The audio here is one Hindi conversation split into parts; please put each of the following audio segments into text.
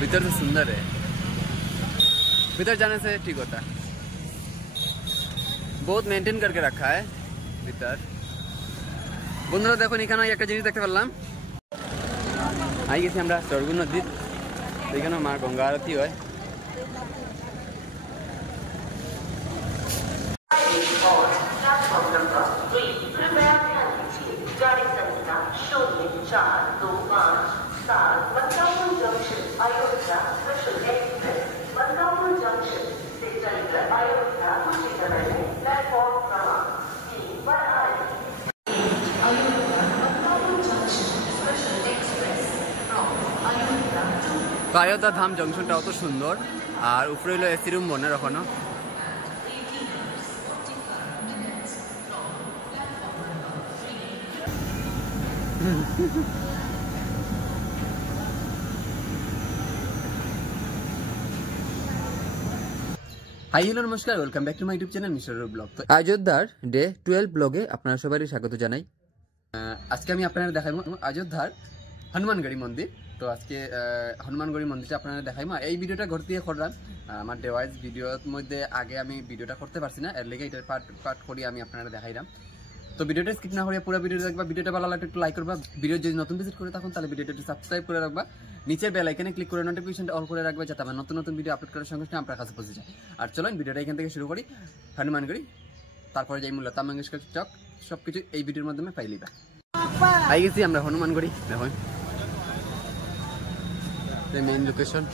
भीतर से सुंदर है, भीतर जाने से ठीक होता है। बहुत मेंटेन करके रखा है भीतर। बंधुरा देखो एखाने एक जिनिस देखते पारलाम, आई गेছি আমরা সরগু নদীর, এখানে মা গঙ্গা আরতি হয়। अयोध्या धाम जंक्शनटाও তো সুন্দর, আর উপরে হলো এসি রুম মনে রাখনো। হাই হ্যালো নমস্কার, welcome back to my YouTube channel mister blog. তো অযোধ্যার ডে 12 ব্লগে আপনারা সবারই স্বাগত জানাই। আজকে আমি আপনাদের দেখাবো অযোধ্যার হনুমানগড়ি মন্দির। তো আজকে হনুমানগড়ি মন্দিরটা আপনারা দেখাইমা। এই ভিডিওটা ঘর দিয়ে করলাম আমার ডিভাইস ভিডিওর মধ্যে, আগে আমি ভিডিওটা করতে পারছি না, এর লেগে এটা পার্ট করি আমি আপনারা দেখাইলাম। তো ভিডিওটা স্কিপ না করে পুরো ভিডিও দেখবা। ভিডিওটা ভালো লাগলে একটু লাইক করবা, ভিডিও যদি নতুন ভিজিট করে থাকুন তাহলে ভিডিওটা একটু সাবস্ক্রাইব করে রাখবা, নিচের বেল আইকনে ক্লিক করে নোটিফিকেশনটা অল করে রাখবা, যাতে আমার নতুন নতুন ভিডিও আপলোড করার সঙ্গে সঙ্গে আপনার কাছে পৌঁছে যায়। আর চলুন ভিডিওটা এখান থেকে শুরু করি। হনুমানগড়ি, তারপরে যাই লতা মঙ্গেশকর চক, সবকিছু এই ভিডিওর মাধ্যমে পাই লিবা। আই গেছি আমরা হনুমানগড়ি, দেখুন মেইন লোকেশন।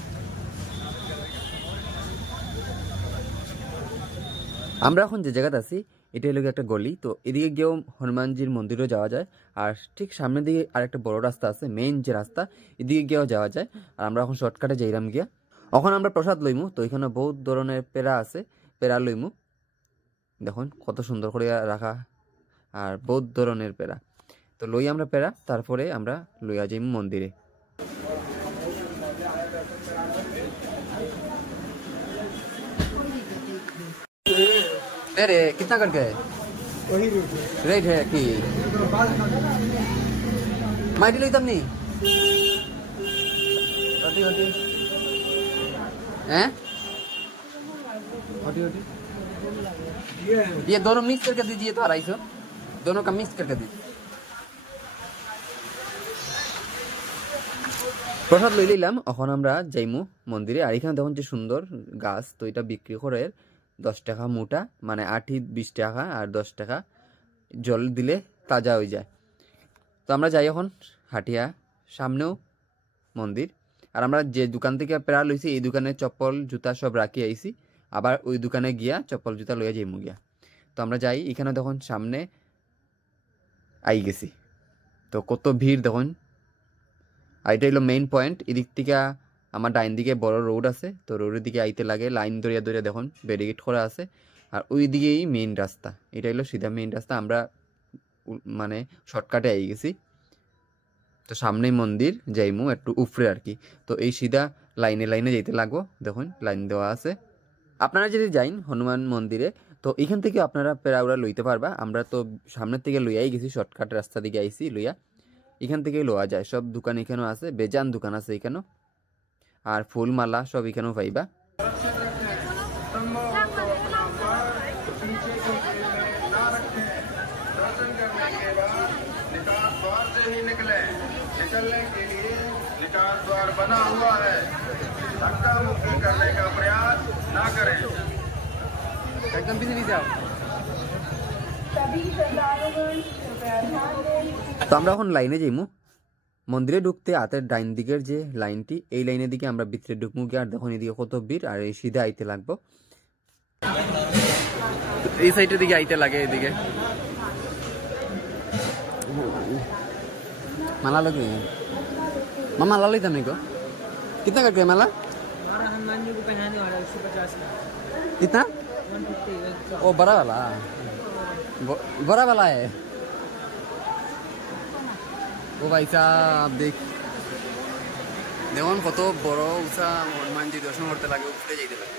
আমরা এখন যে জায়গাতে আছি এটা হলো একটা গলি। তো এদিকে গিয়েও হনুমানজির মন্দিরেও যাওয়া যায়, আর ঠিক সামনের দিকে আরেকটা বড় রাস্তা আছে, মেইন যে রাস্তা, এদিকে গিয়েও যাওয়া যায়। আর আমরা এখন শর্টকাটে যাইলাম গিয়া। এখন আমরা প্রসাদ লইমু। তো এখানে বহুত ধরনের পেড়া আছে, পেড়া লইমু। দেখুন কত সুন্দর করে রাখা, আর বহুত ধরনের পেড়া। তো লই আমরা পেড়া, তারপরে আমরা লইয়া যাইমু মন্দিরে। अरे कितना करके है? वही रेट है कि माइटी ली तब नहीं होती होती हैं होती होती ये दोनों मिक्स करके दीजिए। तो 250 दोनों का मिक्स करके दीजिए। প্রসাদ লই লইলাম। এখন আমরা যাইমু মন্দিরে। আর এখানে দেখুন যে সুন্দর গাছ, তো এটা বিক্রি করে 10 টাকা মোটা, মানে 8 20 টাকা, আর 10 টাকা জল দিলে তাজা হয়ে যায়। তো আমরা যাই এখন হাটিয়া, সামনেও মন্দির। আর আমরা যে দোকান থেকে পেড়া লইছি এই দোকানে চপ্পল জুতা সব রাখি আইছি, আবার ওই দোকানে গিয়া চপ্পল জুতা লইয়া যাইমু গিয়া। তো আমরা যাই, এখানে দেখুন সামনে আই গেছি। তো কত ভিড় দেখুন। আর এটা হলো মেইন পয়েন্ট। এদিক থেকে আমার ডাইন দিকে বড় রোড আছে, তো রোডের দিকে আইতে লাগে লাইন ধরিয়া ধরিয়া দেখুন ব্যারিকেড করা আছে। আর ওই দিকেই মেইন রাস্তা, এটা হলো সিধা মেইন রাস্তা। আমরা মানে শর্টকাটে আই গেছি। তো সামনেই মন্দির, যাইমু একটু উপরে আর কি। তো এই সিধা লাইনে লাইনে যাইতে লাগবো, দেখুন লাইন দেওয়া আছে। আপনারা যদি যাইন হনুমান মন্দিরে, তো এখান থেকে আপনারা পেড়াউড়া লইতে পারবা। আমরা তো সামনের থেকে লইয়াই গেছি, শর্টকাট রাস্তা দিকে আইছি লইয়া। এখান থেকে লওয়া যায়, সব দোকান এখানেও আছে, বেজান দোকান আছে এখানেও। আর ফুল মালা সব এখানেও পাইবা। একদম পিছিয়ে যাও। তো আমরা এখন লাইনে যাইমু মন্দিরে ঢুকতে। হাতের ডাইন দিকের যে লাইনটি, এই লাইনের দিকে আমরা ভিতরে ঢুকমু গিয়ে। আর দেখুন এদিকে কত ভিড়, আর এই সিধা আইতে লাগবো, এই সাইডের দিকে আইতে লাগে। এদিকে মালা लगे मामा ला लेता नहीं को कितना करके माला? हनुमान जी को पहनाने वाला 150 कितना? 150। ओ बड़ा वाला, बड़ा वाला है ও ভাই সাহেব। দেখুন কত বড় উঁচা হনুমানজি, দর্শন করতে লাগে, উপরে যাইতে লাগে।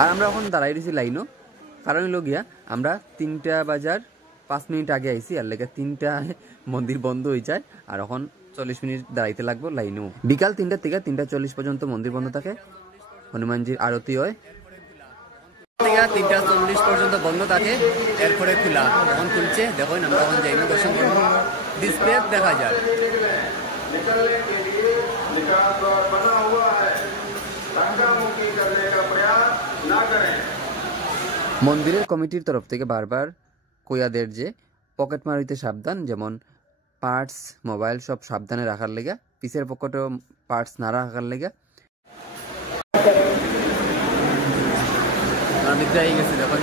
আর আমরা এখন দাঁড়াই রয়েছি লাইনও, কারণ হলো গিয়া আমরা 3টা বাজার 5 মিনিট আগে আইছি, আর লেগে 3টায় মন্দির বন্ধ হয়ে যায়, আর এখন 40 মিনিট দাঁড়াইতে লাগবো লাইনেও। বিকাল 3টা থেকে 3টা 40 পর্যন্ত মন্দির বন্ধ থাকে, হনুমানজির আরতি হয়। 3টা 40 পর্যন্ত বন্ধ থাকে, এরপরে খোলা। এখন খুলছে, দেখুন আমরা এখন যাই না দর্শন করবো, ডিসপ্লে দেখা যায়। মন্দিরের কমিটির তরফ থেকে বারবার কইয়াদের যে পকেট মারিতে সাবধান, যেমন পার্টস মোবাইল সব সাবধানে রাখার লেগা, পিসের পকেটেও পার্টস না রাখার লেগা। গেছে দেখুন,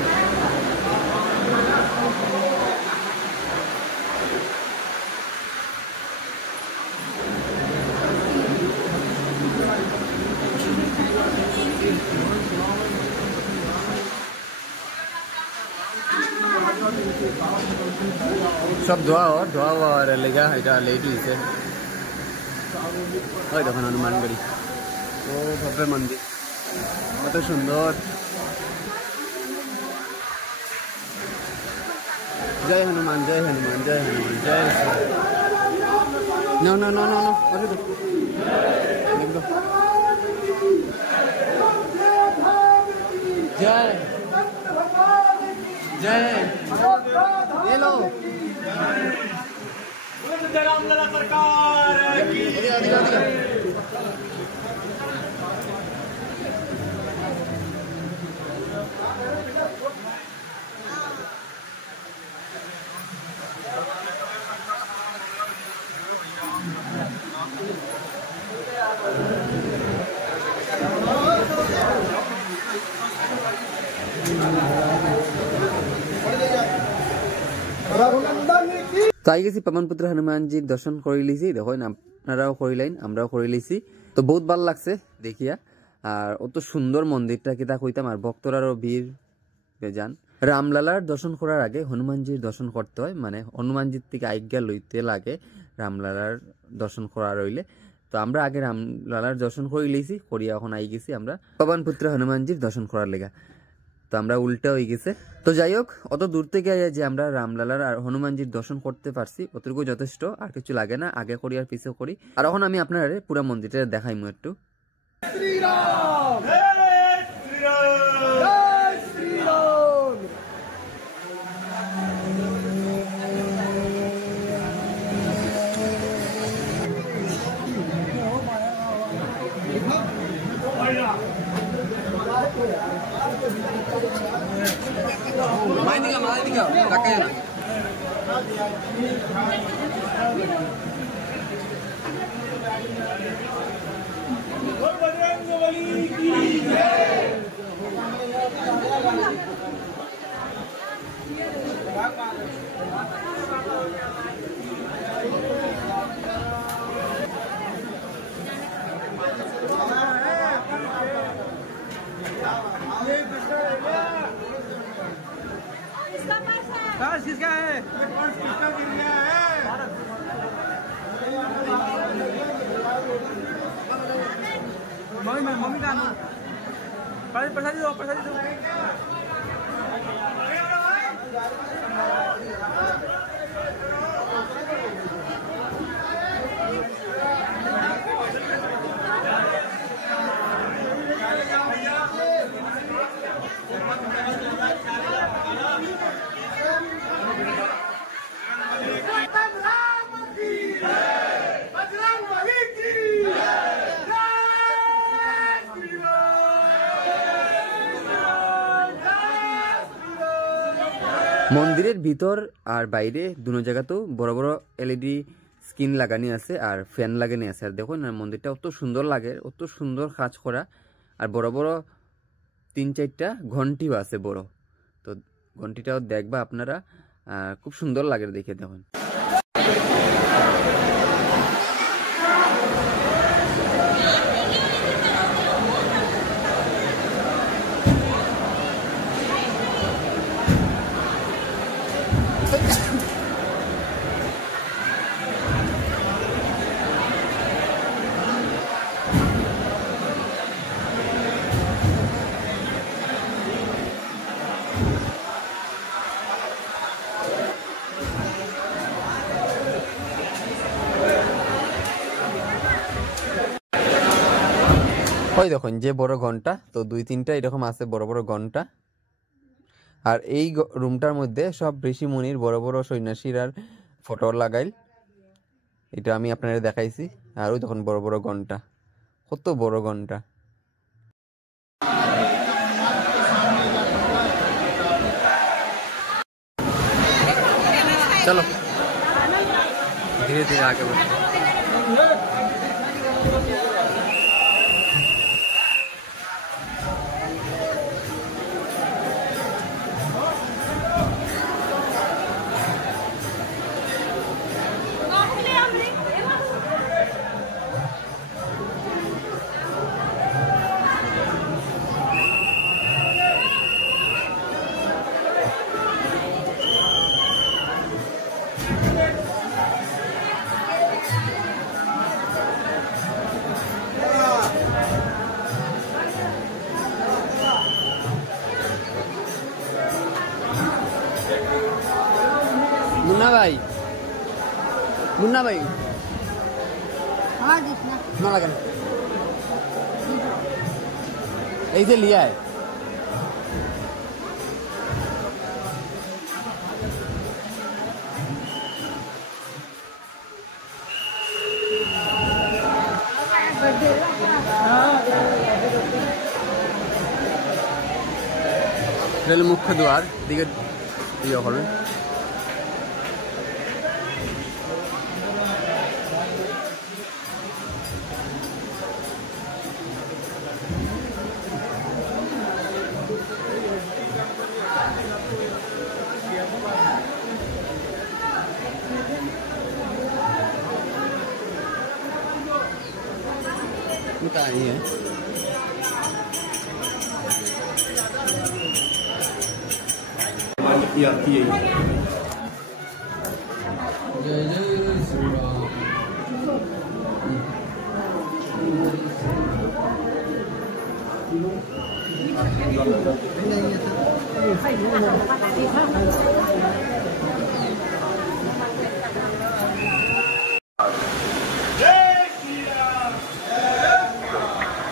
সব ধোয়া হওয়ার লেগা এটা লেট হয়েছে। ওই দেখুন হনুমান বাড়ি, ও ভব্য মন্দির, কত সুন্দর। জয় হনুমান, জয় হনুমান, জয় হনুমান, জয়। No, no, no, no, no. What is it? Jai. Jai. Hello. Ramlala सरकार की। তো আই গেছি পবনপুত্র হনুমানজির দর্শন করে লিছি, দেখুন আপনারাও করিলেন, আমরাও করে লিছি। তো বহুত ভালো লাগছে দেখিয়া, আর অত সুন্দর মন্দিরটা কিতা কইতাম। আর ভক্তরারও ভিড় বেজান। রামলালার দর্শন করার আগে হনুমানজির দর্শন করতে হয়, মানে হনুমানজির থেকে আজ্ঞা লইতে লাগে রামলালার দর্শন করা রইলে। তো আমরা আগে রামলালার দর্শন করে লিছি, করিয়া এখন আই গেছি আমরা পবনপুত্র হনুমানজির দর্শন করার লেগা। তো আমরা উল্টা হয়ে গেছে। তো যাই হোক, অত দূর থেকে যে আমরা রামলালার আর হনুমানজির দর্শন করতে পারছি, অতটুকু যথেষ্ট, আর কিছু লাগে না। আগে করি আর পিছিয়ে করি। আর এখন আমি আপনার পুরা মন্দিরটা দেখাইমু একটু। किसका है? किसका गिर गया है? मम्मी का नाम प्रसाद दो, प्रसाद दो। মন্দিরের ভিতর আর বাইরে দুনো জায়গাতেও বড় বড় এলইডি স্ক্রিন লাগানি আছে আর ফ্যান লাগানি আছে। আর দেখুন মন্দিরটা অত সুন্দর লাগে, অত সুন্দর কাজ করা। আর বড় বড় 3-4টা ঘন্টিও আছে বড়। তো ঘন্টিটাও দেখবা আপনারা, খুব সুন্দর লাগে দেখে। দেখুন ওই দেখুন যে বড় ঘন্টা, তো 2-3টা এরকম আছে বড় বড় ঘন্টা। আর এই রুমটার মধ্যে সব ঋষি মুনির বড় বড় সন্ন্যাসীর আর ফটো লাগাইল, এটা আমি আপনাদের দেখাইছি। আর ওই দেখুন বড় বড় ঘন্টা, কত বড় ঘন্টা। চলো ধীরে ধীরে আগে बढ़ते हैं। मुन्ना भाई, मुन्ना भाई ना लगा ऐसे लिया है। रेल मुख्य द्वार दिखे ये हल नहीं है।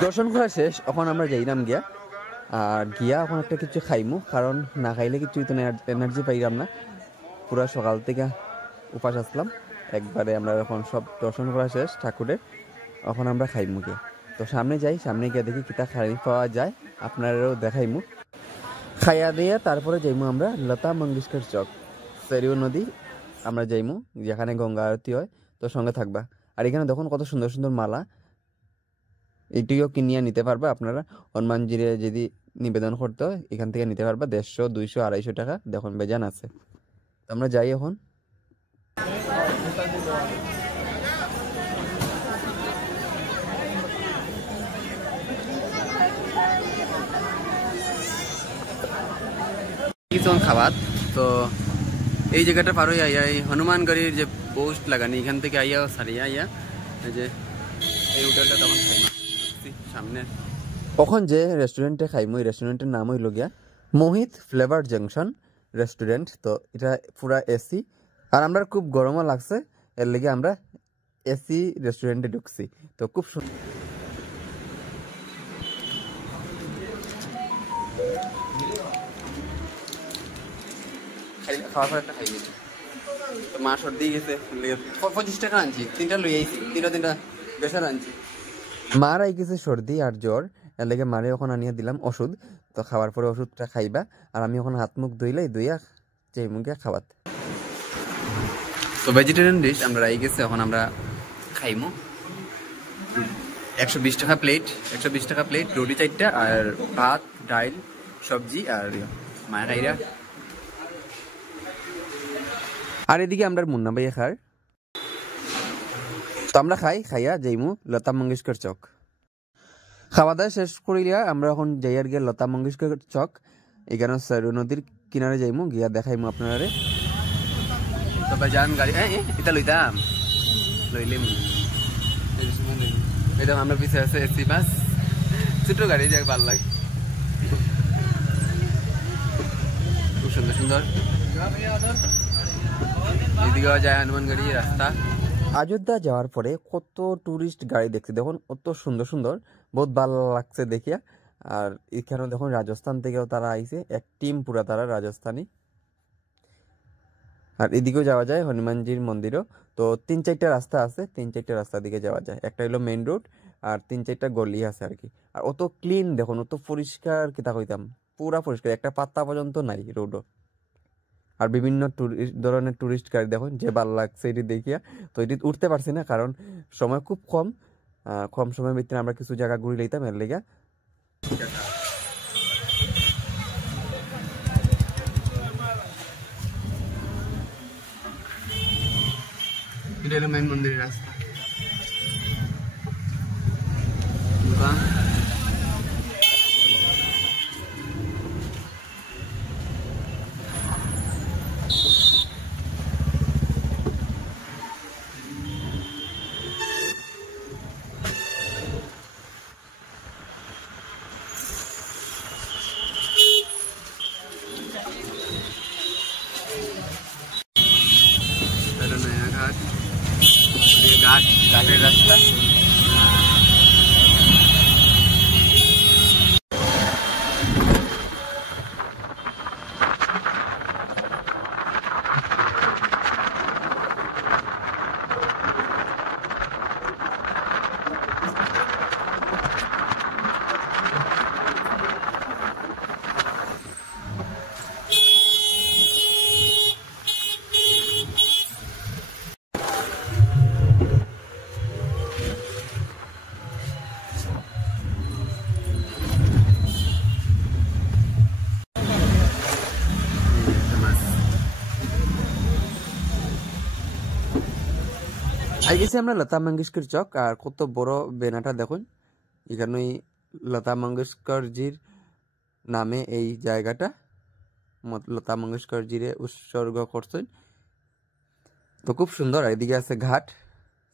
দর্শন করা শেষ, এখন আমরা যাইলাম গিয়া। আর গিয়া এখন একটা কিছু খাইমু, কারণ না খাইলে কিছু তো এনার্জি পাইলাম না। পুরা সকাল থেকে উপাস আসলাম, একবারে আমরা এখন সব দর্শন করা শেষ ঠাকুরের, এখন আমরা খাইমু গিয়া। তো সামনে যাই, সামনে গিয়ে দেখি কিতা খাই পাওয়া যায়, আপনারাও দেখাইমু। খাইয়া দিয়ে তারপরে যাইমু আমরা লতা মঙ্গেশকর চক, সেরিও নদী আমরা যাইমু, যেখানে গঙ্গা আরতি হয়। তো সঙ্গে থাকবা। আর এখানে দেখুন কত সুন্দর সুন্দর মালা, এটিও কিনিয়ে নিতে পারবা আপনারা। হনুমানজিরে যদি নিবেদন করতে হয় এখান থেকে নিতে পারবা, 150, 200, 250 টাকা দেখুন বেজান আছে। তো আমরা যাই এখন। কিছুক্ষণ খাবার, তো এই জায়গাটা পার হয়ে আইয়া এই হনুমানগড়ির যে পোস্ট লাগানি এখান থেকে আইয়া সারিয়া আইয়া এই যে এই হোটেলটা তখন খাইমা সামনে। কখন যে রেস্টুরেন্টে খাইমু, এই রেস্টুরেন্টের নাম হইল গিয়া মোহিত ফ্লেভার জাংশন রেস্টুরেন্ট। তো এটা পুরা এসি, আর আমরা খুব গরমও লাগছে, এর লেগে আমরা এসি রেস্টুরেন্টে ঢুকছি। তো খুব সুন্দর খাওয়া পর একটা খাই গেছি। তো মা সর্দি গেছে, 25 টাকা আনছি, 3টা লই আইছি, 3টা বেসার আনছি। মার আই গেছে সর্দি আর জ্বর, এর লেগে মারে এখন আনিয়া দিলাম ওষুধ। তো খাওয়ার পরে ওষুধটা খাইবা, আর আমি এখন হাত মুখ ধুইলাই, ধুইয়া চাই মুখে খাওয়াত। তো ভেজিটেরিয়ান ডিশ আমরা আই গেছে, এখন আমরা খাইমু। 120 টাকা প্লেট, 120 টাকা প্লেট, রুটি 4টা আর ভাত, ডাইল, সবজি আর মায়া খাইরা। আর এদিকে আমরা মুন্না ভাইয়া খার। তো আমরা খাইয়া যাইমু লতা মঙ্গেশকর চক। খাওয়া দাওয়া শেষ করিয়া আমরা এখন যাইয়ার গিয়া লতা মঙ্গেশকর চক, এখানে সরু নদীর কিনারে যাইমু, গিয়া দেখাইমু আপনারে। তো বাজান গাড়ি এটা লইতাম, লইলিম। এটা আমরা পিছে আছে এসি বাস, ছোট গাড়ি যাক ভালো লাগে, খুব সুন্দর সুন্দর। এদিকে যায় হনুমানগড়ি রাস্তা। অযোধ্যা যাওয়ার পরে কত টুরিস্ট গাড়ি দেখছি দেখুন, কত সুন্দর সুন্দর, বহুত ভালো লাগছে দেখিয়া। আর এখানে দেখুন রাজস্থান থেকেও তারা আইছে, এক টিম পুরা তারা রাজস্থানী। আর এদিকেও যাওয়া যায় হনুমানজির মন্দিরও। তো 3-4টা রাস্তা আছে, 3-4টা রাস্তা দিকে যাওয়া যায়। একটা হলো মেইন রোড আর 3-4টা গলি আছে আর কি। আর অত ক্লিন দেখুন, অত পরিষ্কার কিতা কইতাম, পুরা পরিষ্কার, একটা পাত্তা পর্যন্ত নাই রোডও। আর বিভিন্ন ধরনের টুরিস্ট গাড়ি দেখুন, যে ভালো লাগছে এটি দেখিয়া। তো এটি উঠতে পারছি না কারণ সময় খুব কম, কম সময়ের ভিতরে আমরা কিছু জায়গা ঘুরে লইতাম এর লেগা। এটা হলো মেন মন্দিরের রাস্তা। नया घाट, ये घाटेर रास्ता। আই গেছি আমরা লতা মঙ্গেশকর চক। আর কত বড় বেনাটা দেখুন, এখানেই লতা মঙ্গেশকরজির নামে এই জায়গাটা, লতা মঙ্গেশকরজিরে উৎসর্গ করছেন। তো খুব সুন্দর। এদিকে আছে ঘাট,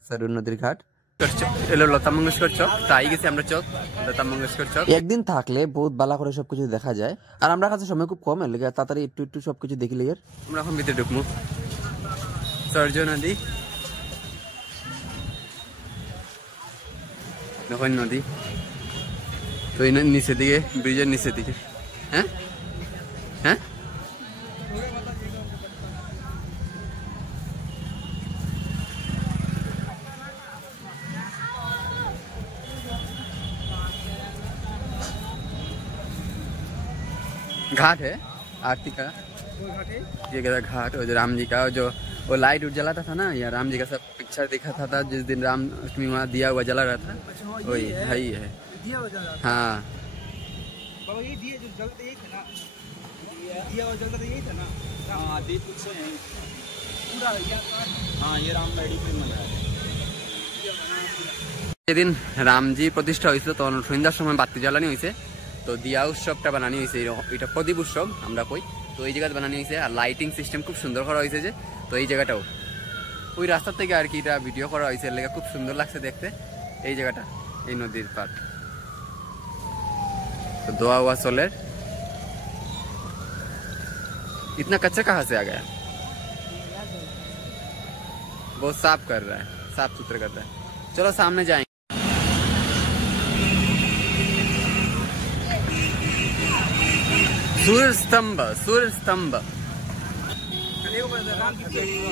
সরু নদীর ঘাট। এলো লতা মঙ্গেশকর চক। তাই গেছি আমরা চক, লতা মঙ্গেশকর চক। একদিন থাকলে বহুত ভালো করে সবকিছু দেখা যায়। আর আমরা কাছে সময় খুব কম, এর লেগে তাড়াতাড়ি একটু একটু সবকিছু দেখিলে। আমরা এখন ভিতরে ঢুকবো। সরজু নদী দেখুন, নদী তো এই নিচের দিকে, ব্রিজের নিচের দিকে। হ্যাঁ হ্যাঁ, घाट है आरती का, ये घाट। और जो राम जी का जो वो लाइट उजाला था ना, या राम जी का सब पिक्चर दिखा था जिस दिन राम अष्टमी वहाँ दिया हुआ जला रहा था, वही है ही है। हाँ যেদিন রামজি প্রতিষ্ঠা হয়েছিল তখন সন্ধ্যার সময় বাতি জ্বালানি হয়েছে। তো দিয়া উৎসবটা বানানি হয়েছে, এটা প্রদীপ উৎসব আমরা কই। তো এই জায়গাতে বানানি হয়েছে। আর লাইটিং সিস্টেম খুব সুন্দর করা হয়েছে যে। তো এই জায়গাটাও ওই রাস্তার থেকে আর কি এটা ভিডিও করা হয়েছে, এর লেগে খুব সুন্দর লাগছে দেখতে এই জায়গাটা, এই নদীর পার। तो दुआ हुआ सोलर। इतना कच्चा कहाँ से आ गया? बहुत साफ कर रहा है, साफ सुथरा कर रहा है। चलो सामने जाएंगे। सूर्य स्तंभ, सूर्य स्तंभ।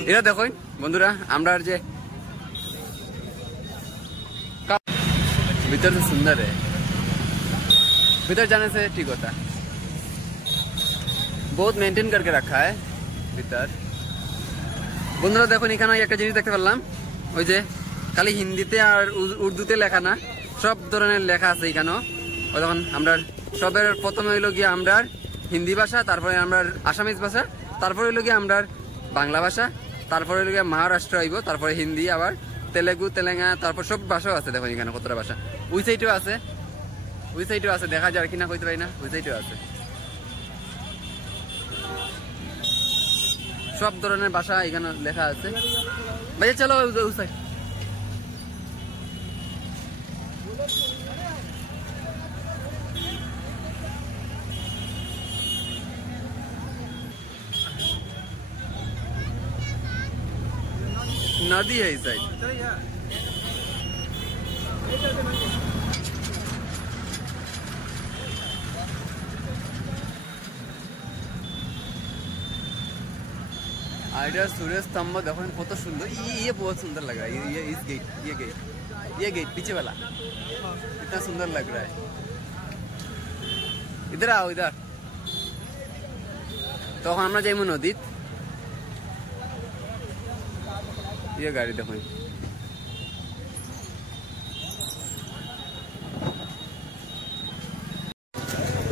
এটা দেখুন বন্ধুরা, আমরা যে भीतर से सुंदर है, भीतर जाने से ठीक होता है। बहुत मेंटेन करके रखा है भीतर। বন্ধুরা দেখুন, এখানে একটা জিনিস দেখতে পেলাম, ওই যে খালি হিন্দিতে আর উর্দুতে লেখা না, সব ধরনের লেখা আছে এখানেও। ওই দেখুন, আমরা সবের প্রথমে হইল গিয়ে আমরা হিন্দি ভাষা, তারপরে আমরা আসামিজ ভাষা, তারপরে হইল গিয়ে আমরা বাংলা ভাষা, তারপরে হইল গিয়ে মহারাষ্ট্র আইব, তারপরে হিন্দি, আবার তেলেগু, তেলেঙ্গানা, তারপর সব ভাষাও আছে। দেখুন এখানে কতটা ভাষা। ওই সাইডেও আছে, ওই সাইডেও আছে, দেখা যায় কিনা কইতে পারি না, ওই সাইডেও আছে। সব ধরনের ভাষা এখানে লেখা আছে। ভাইয়া চলো ওই সাইড। नदी है इस साइड। आइडिया सूर्य स्तंभ देखो कत सुंदर, ये बहुत सुंदर लग रहा है। ये इस गेट, ये गेट पीछे वाला इतना सुंदर लग रहा है। इधर आओ इधर। तो আমরা যাইমু নদীত। ये गाड़ी देखो,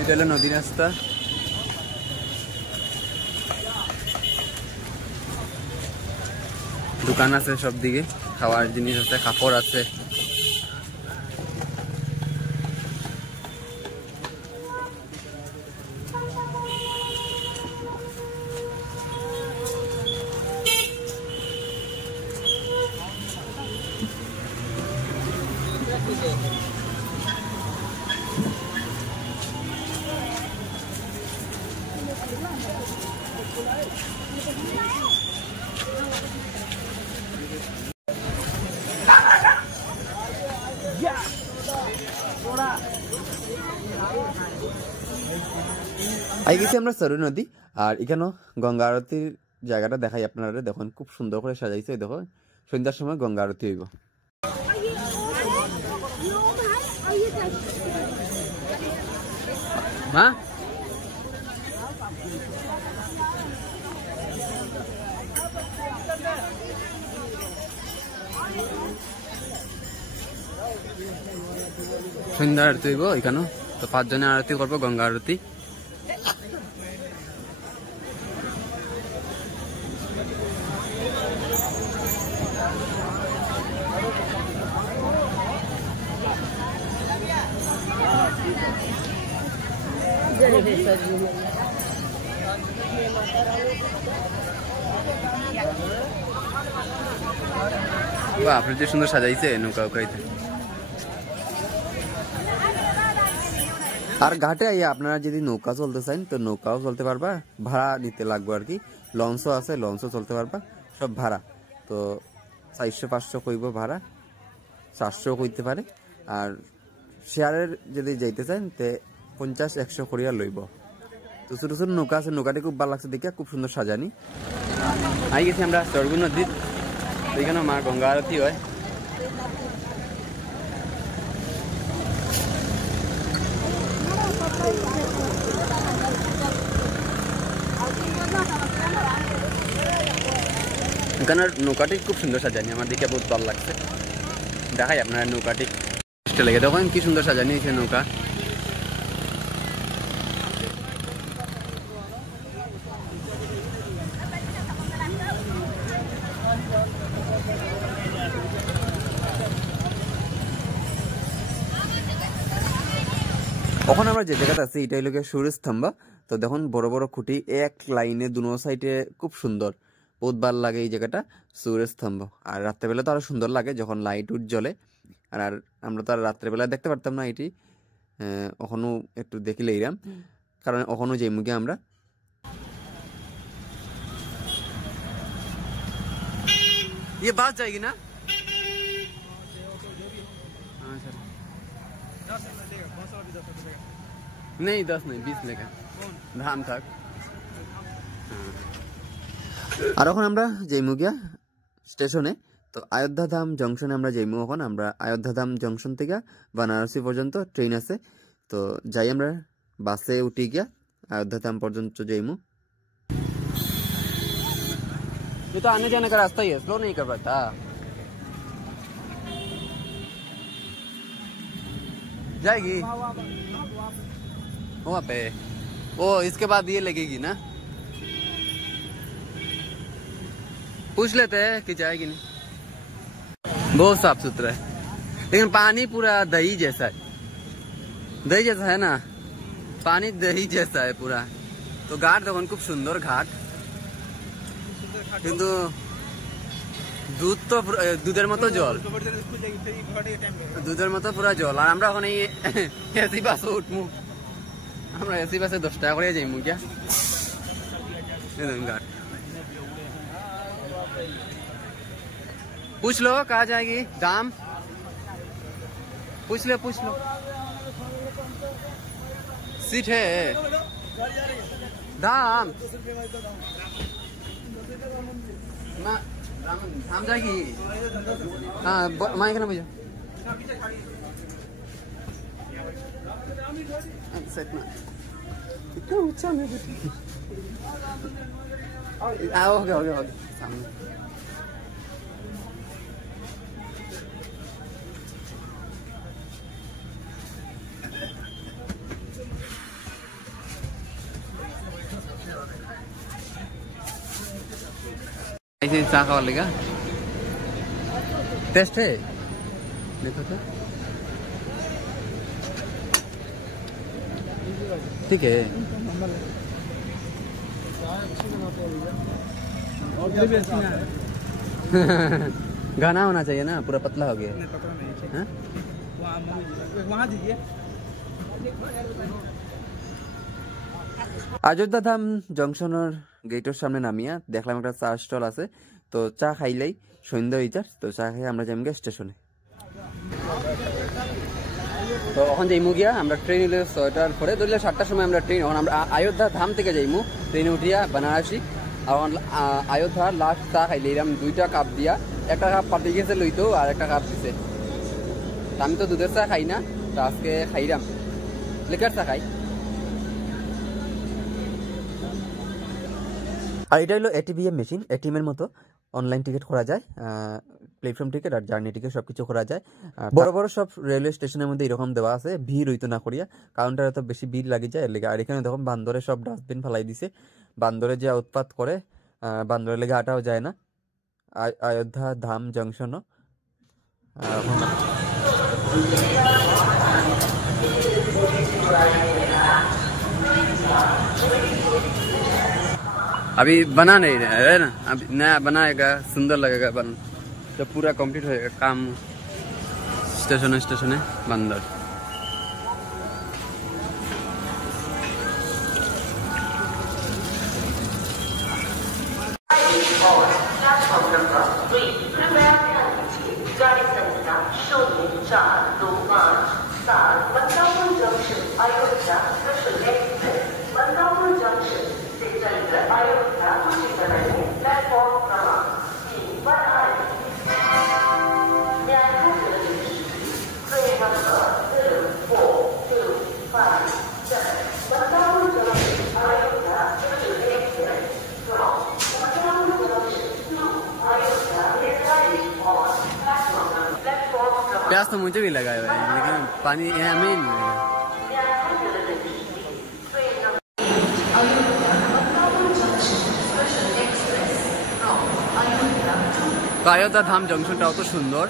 এটা হলো নদী রাস্তা। দোকান আছে সব দিকে, খাওয়ার জিনিস আছে, কাপড় আছে। আই গেছি আমরা সরু নদী, আর এখানেও গঙ্গা আরতির জায়গাটা দেখাই আপনারা। দেখুন খুব সুন্দর করে সাজাইছে। দেখো সন্ধ্যার সময় গঙ্গা আরতি হইব। মা সন্ধ্যা আরতি হইব এখানেও। তো 5 জনের আরতি করবো, গঙ্গা আরতি। বাপরে যে সুন্দর সাজাইছে নৌকা উকাইতে। আর ঘাটে আইয়া আপনারা যদি নৌকা চলতে চান তো নৌকাও চলতে পারবা, ভাড়া নিতে লাগবে আর কি। লঞ্চও আছে, লঞ্চও চলতে পারবা, সব ভাড়া। তো 400-500 কইব ভাড়া, 400 কইতে পারে। আর শেয়ারের যদি যাইতে চান তে 50-100 করিয়া লইব। তো ছোট ছোট নৌকা আছে, নৌকাটি খুব ভালো লাগছে দেখে, খুব সুন্দর সাজানি। আই গেছি আমরা সরগু নদীর, এখানে মা গঙ্গা আরতি হয়। এখানে নৌকাটি খুব সুন্দর সাজানি, আমার দেখে বহুত ভালো লাগছে। দেখাই আপনার নৌকাটি লেগে, দেখেন কি সুন্দর সাজানি হয়েছে নৌকা। এখন আমরা যে জায়গাটা আছি এটা হলো সূর্যস্তম্ভ। তো দেখুন বড় বড় খুঁটি এক লাইনে দুনো সাইডে, খুব সুন্দর, বহুত ভালো লাগে এই জায়গাটা, সূর্যস্তম্ভ। আর রাত্রেবেলা তো আরো সুন্দর লাগে যখন লাইট উঠ জ্বলে। আর আমরা তো আর রাত্রেবেলা দেখতে পারতাম না এটি, ওখানেও একটু দেখিলে এরাম, কারণ ওখানেও যাই মুখে আমরা। ये बात जाएगी ना? नहीं 10 नहीं 20 लेगा धाम तक। আর এখন আমরা যাইমু গিয়া স্টেশনে। তো অযোধ্যা ধাম জংশনে আমরা যাইমু। এখন আমরা অযোধ্যা ধাম জংশন থেকে বানারসি পর্যন্ত ট্রেন আছে। তো যাই আমরা বাসে উঠি গিয়া अयोध्या धाम पर्यंत जाइमु। ये तो आने जाने का रास्ता ही है, स्लो नहीं कर पाता। जाएगी वहाँ पे, वो इसके बाद ये लगेगी ना, पूछ लेते हैं कि जाएगी नहीं। बहुत साफ सुथरा है, लेकिन पानी पूरा दही जैसा है, दही जैसा है ना, पानी दही जैसा है पूरा। तो घाट देखो खूब सुंदर घाट, কিন্তু দুধ তো দুধের মতো জল, দুধের মতো পুরা জল। আর আমরা এখন এই এসি বাসে উঠবো, আমরা এসি বাসে 10 টাকা করে যাইমু গিয়া ঘাট। पूछ लो कहाँ जाएगी, दाम पूछ लो सीट है दाम ना दाम जाएगी। हाँ माइक ना मुझे कितना ऊंचा में हो गया सामने। ऐसे चाह वाले का टेस्ट है, देखो तो ठीक है। गाना होना चाहिए ना, पूरा पतला हो गया। अयोध्या धाम जंक्शनर गेटर सामने नामिया देखलाम একটা চা স্টল আছে, তো চা খাইলাই সন্ধ্যা হইতার, তো চা খাই আমরা যাইমগে স্টেশনে। তো এখন যাইমু গিয়া আমরা ট্রেন হইলে 6টার পরে, ধরলে 7টার সময় আমরা ট্রেন, এখন আমরা अयोध्या धाम থেকে যাইমু ট্রেনে উঠিয়া বানারসি। এখন अयोध्या লাস্ট চা খাইলে এরকম 2টা কাপ দিয়া, একটা কাপ পাতি গেছে লইতো আর একটা কাপ দিছে। আমি তো দুধের চা খাই না, তো আজকে খাইরাম লিকার চা খাই। আর এটা হলো এটিএম মেশিন, এটিএম এর মতো অনলাইন টিকিট করা যায়, প্ল্যাটফর্ম টিকিট আর জার্নি টিকিট সবকিছু করা যায়। বড় বড় সব রেলওয়ে স্টেশনের মধ্যে এরকম দেওয়া আছে, ভিড় হইতো না করিয়া, কাউন্টারে তো বেশি ভিড় লাগি যায় এর লেগে। আর এখানে দেখুন বান্দরে সব ডাস্টবিন ফেলাই দিছে, বান্দরে যে উৎপাত করে বান্দরের লেগে হাঁটাও যায় না। अयोध्या धाम जंक्शनও अभी बना नहीं रहा है ना, अभी नया बनाएगा, सुंदर लगेगा बन, तो पूरा कंप्लीट होएगा काम। स्टेशन है बंदर। प्यास तो मुझे भी लगा है भाई, लेकिन पानी यहाँ में नहीं लगा। তো अयोध्या धाम जंक्शनটাও তো সুন্দর,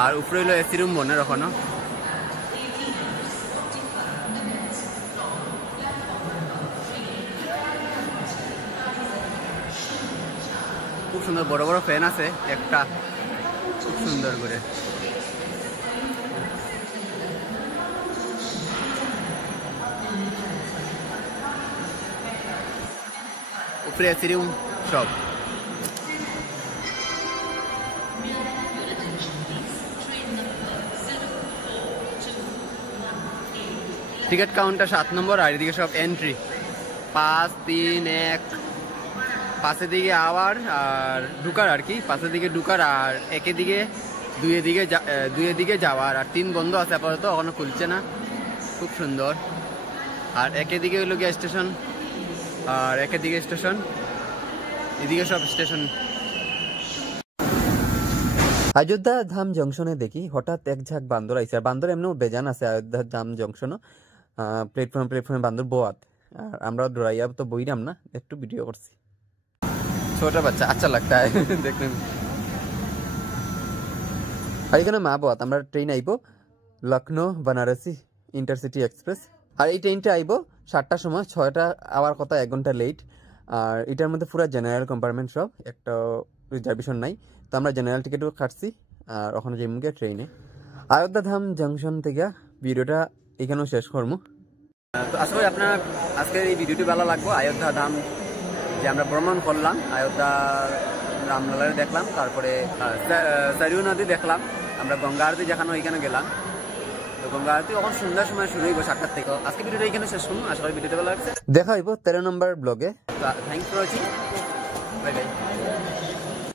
আর উপরে হলো এসি রুম বনে এখনো। খুব সুন্দর বড় বড় ফ্যান আছে একটা, খুব সুন্দর করে। উপরে এসি রুম সব। টিকিট কাউন্টার 7 নম্বর, আর এদিকে সব এন্ট্রি 5, 3, 1 পাশের দিকে আওয়ার আর ঢুকার আর কি, পাশের দিকে ঢুকার আর একে দিকে দুই দিকে যাওয়ার, আর 3 বন্ধ আছে আপাতত, এখনো খুলছে না। খুব সুন্দর। আর একে দিকে হইল গিয়ে স্টেশন, আর একে দিকে স্টেশন, এদিকে সব স্টেশন। अयोध्या धाम जंक्शने देखी हठात एक झाक बांदर आइसे, बांदर एमनिও बेजान আছে अयोध्या धाम जंक्शन प्लेटफर्मे बांदर बोआत, আর আমরা ডরাইয়া তো বইরাম না, একটু ভিডিও করছি। छोटा बच्चा अच्छा लगता है देखने में। আর এখানে মা বোয়াত আমরা ট্রেন আইবো লখনৌ বানারসি ইন্টারসিটি এক্সপ্রেস, আর এই ট্রেনটা আইবো 7টার সময়, 6টা আওয়ার কথা 1 ঘন্টা লেট। আর এটার মধ্যে পুরো জেনারেল কম্পার্টমেন্ট সব, একটা রিজার্ভেশন নাই, তো আমরা জেনারেল টিকিটও কাটছি। আর ওখানে যাইমগে ট্রেনে। अयोध्या धाम जंक्शन থেকে ভিডিওটা এখানেও শেষ করবো। তো আশা করি আপনার আজকের এই ভিডিওটি ভালো লাগবে। अयोध्या धाम যে আমরা ভ্রমণ করলাম, अयोध्या রামলালারে দেখলাম, তারপরে সারিউ নদী দেখলাম, আমরা গঙ্গা আরতি যেখানে ওইখানে গেলাম। তো গঙ্গা আরতি এখন সন্ধ্যার সময় শুরু হইব 7টার থেকে। আজকে ভিডিওটা এখানে শেষ করুন, আশা করি ভিডিওটা ভালো লাগছে। দেখা হইব 13 নম্বর ব্লগে। Thanks for watching, bye bye.